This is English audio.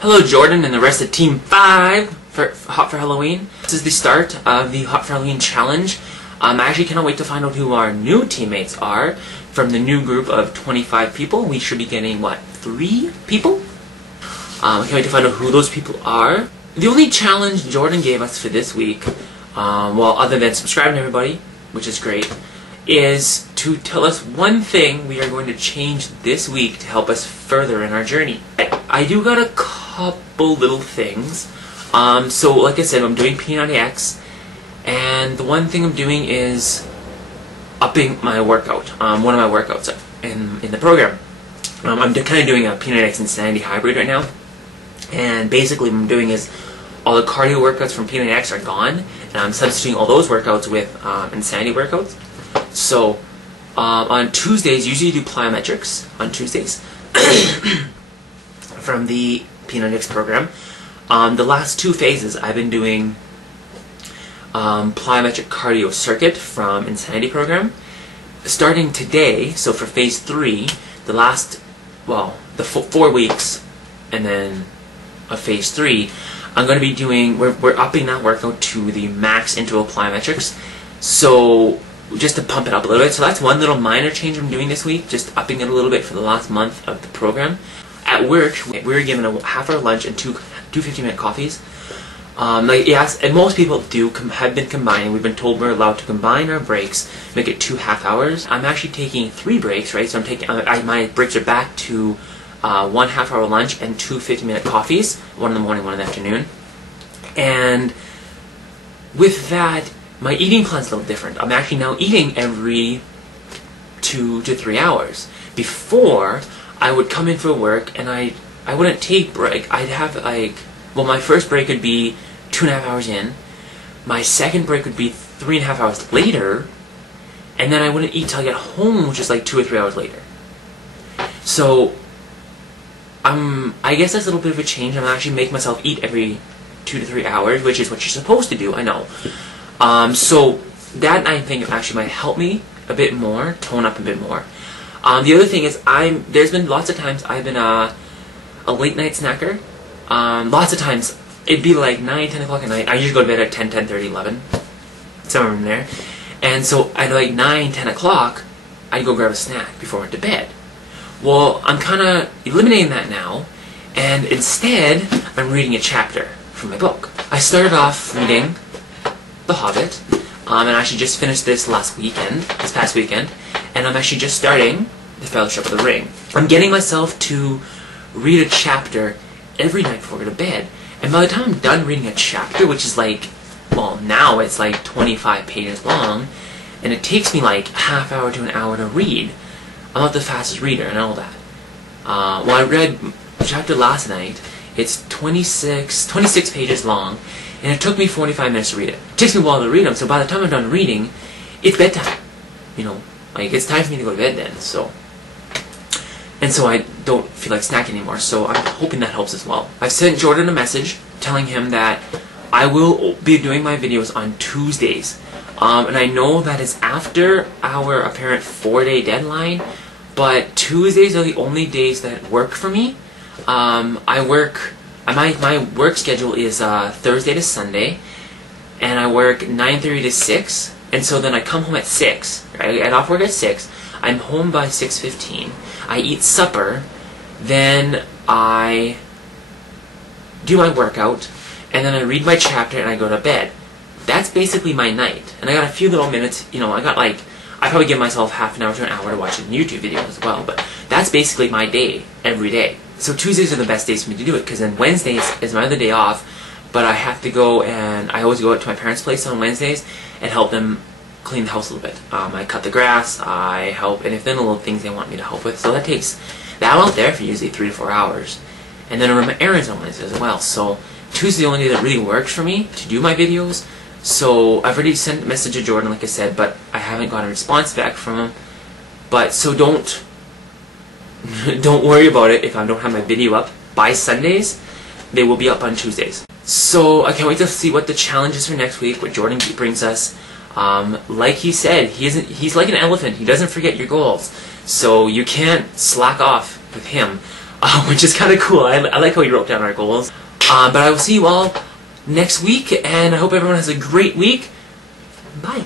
Hello Jordan and the rest of Team 5 for Hot for Halloween. This is the start of the Hot for Halloween challenge. I actually cannot wait to find out who our new teammates are. From the new group of 25 people, we should be getting, what, 3 people? I can't wait to find out who those people are. The only challenge Jordan gave us for this week, well, other than subscribing to everybody, which is great, is to tell us one thing we are going to change this week to help us further in our journey. I do got a couple little things. So like I said, I'm doing P90X, and the one thing I'm doing is upping my workout, one of my workouts in the program. I'm kind of doing a P90X Insanity hybrid right now, and basically what I'm doing is all the cardio workouts from P90X are gone, and I'm substituting all those workouts with Insanity workouts. So on Tuesdays, usually do plyometrics on Tuesdays from the P90X program. The last 2 phases I've been doing plyometric cardio circuit from Insanity program. Starting today, so for phase 3, the last, well, the 4 weeks, and then of phase 3, I'm going to be doing, we're upping that workout to the max interval plyometrics, so just to pump it up a little bit. So that's one little minor change I'm doing this week, just upping it a little bit for the last month of the program. At work, we were given a half-hour lunch and two 15-minute coffees. Yes, and most people have been combining. We've been told we're allowed to combine our breaks, make it 2 half hours. I'm actually taking 3 breaks, right? So I'm taking my breaks are back to 1 half-hour lunch and 2 15-minute coffees, 1 in the morning, 1 in the afternoon. And with that, my eating plan's a little different. I'm actually now eating every 2 to 3 hours. Before, I would come in for work and I wouldn't take break. I'd have like, well, my first break would be 2.5 hours in. My second break would be 3.5 hours later, and then I wouldn't eat till I get home, which is like 2 or 3 hours later. So, I guess that's a little bit of a change. I'm actually making myself eat every 2 to 3 hours, which is what you're supposed to do, I know. So that I think actually might help me a bit more, tone up a bit more. The other thing is there's been lots of times I've been a late night snacker. Lots of times it'd be like 9, 10 o'clock at night. I usually go to bed at 10, 10:30, 11, somewhere in there. And so at like 9, 10 o'clock, I'd go grab a snack before I went to bed. Well, I'm kind of eliminating that now, and instead I'm reading a chapter from my book. I started off reading The Hobbit, and I actually just finished this this past weekend, and I'm actually just starting The Fellowship of the Ring. I'm getting myself to read a chapter every night before I go to bed, and by the time I'm done reading a chapter, which is like, well, now it's like 25 pages long, and it takes me like half hour to an hour to read. I'm not the fastest reader and all that. Well, I read a chapter last night. It's 26 pages long, and it took me 45 minutes to read it. It takes me a while to read them, so by the time I'm done reading, it's bedtime. You know, like, it's time for me to go to bed then, so. And so I don't feel like snacking anymore, so I'm hoping that helps as well. I've sent Jordan a message telling him that I will be doing my videos on Tuesdays. And I know that it's after our apparent 4-day deadline, but Tuesdays are the only days that work for me. My work schedule is Thursday to Sunday, and I work 9:30 to 6, and so then I come home at 6. Right? I get off work at 6. I'm home by 6:15. I eat supper, then I do my workout, and then I read my chapter and I go to bed. That's basically my night. And I got a few little minutes, you know, I probably give myself half an hour to an hour to watch a YouTube video as well, but that's basically my day, every day. So Tuesdays are the best days for me to do it, because then Wednesdays is my other day off, but I have to go, and I always go out to my parents' place on Wednesdays and help them clean the house a little bit. I cut the grass, I help, and if there are little things they want me to help with, so I'm out there for usually 3 to 4 hours. And then I run my errands on Wednesdays as well, so Tuesday's the only day that really works for me to do my videos. So I've already sent a message to Jordan, like I said, but I haven't got a response back from him. But so don't worry about it if I don't have my video up by Sundays. They will be up on Tuesdays. So I can't wait to see what the challenge is for next week, what Jordan brings us. Like he said, he's like an elephant. He doesn't forget your goals. So you can't slack off with him. which is kind of cool. I like how we wrote down our goals. But I will see you all next week, and I hope everyone has a great week. Bye.